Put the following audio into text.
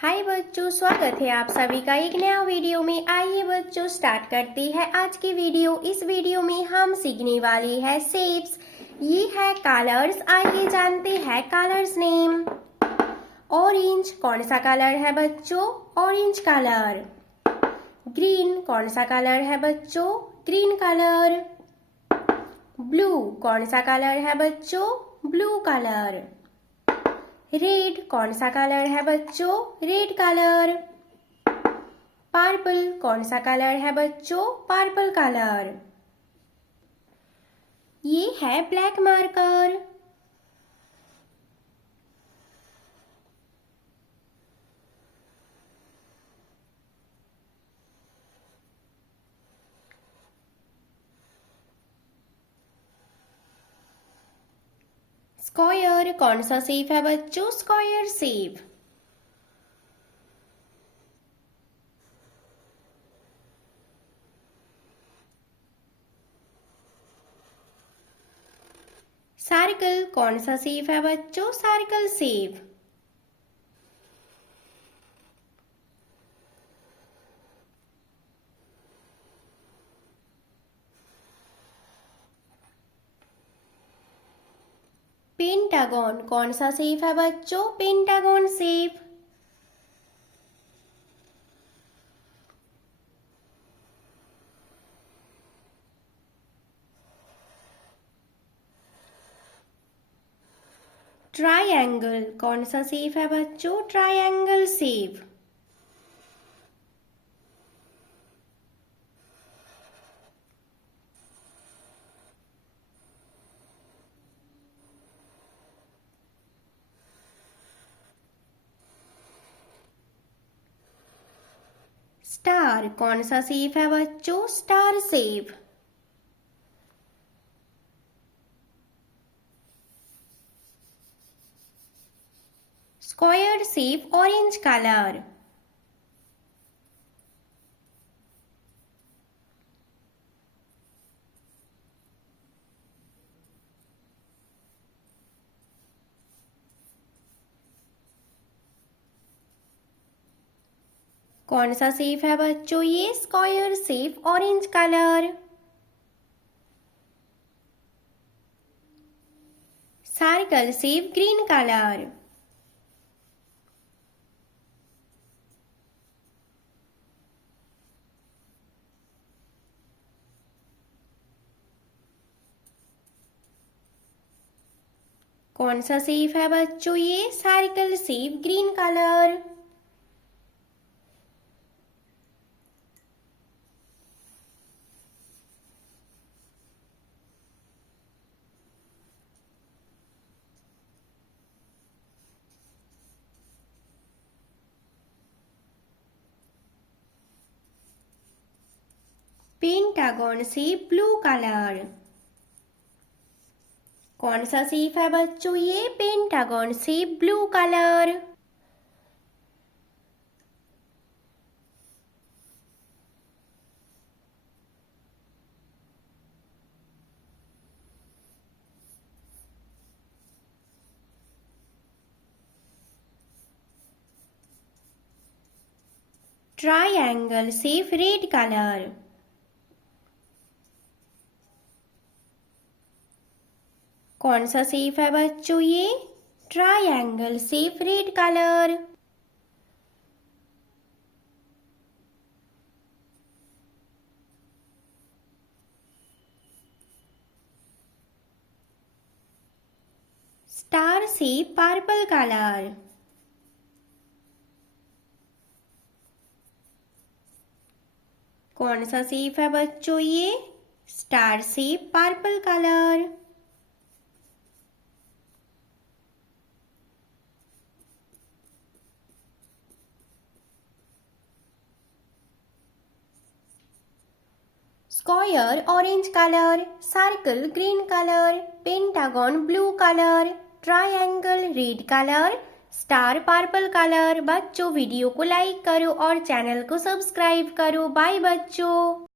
हाय बच्चों, स्वागत है आप सभी का एक नया वीडियो में। आइए बच्चों स्टार्ट करते हैं आज की वीडियो। इस वीडियो में हम सीखने वाले हैं शेप्स, ये है कलर्स। आइए जानते हैं कलर्स नेम। ऑरेंज कौन सा कलर है बच्चों? Orange colour. ग्रीन कौन सा कलर है बच्चों? Green colour. ब्लू कौन सा कलर है बच्चों? Blue colour. रेड कौन सा कलर है बच्चों? Red colour. पर्पल कौन सा कलर है बच्चों? Purple colour. ये है ब्लैक मार्कर। स्क्वायर कौन सा शेप है बच्चों? Square shape. सर्कल कौन सा शेप है बच्चों? Circle shape. पेंटागन कौन सा शेप है बच्चों? Pentagon shape. ट्रायंगल कौन सा शेप है बच्चों? Triangle shape. स्टार कौन सा शेप है बच्चों? Star shape. Square shape orange colour. कौन सा शेप है बच्चों? ये square shape orange colour. Circle shape green colour. कौन सा शेप है बच्चों? ये circle shape green colour. Pentagon shape blue colour. कौन सा शेप है बच्चों? ये pentagon shape blue colour. Triangle shape red colour. कौन सा शेप है बच्चों? ये triangle shape red colour. Star shape purple colour. कौन सा शेप है बच्चों? ये star shape purple colour. Square orange colour. Circle green colour. Pentagon blue colour. Triangle red colour. Star purple colour. बच्चों वीडियो को लाइक करो और चैनल को सब्सक्राइब करो। बाय बच्चों।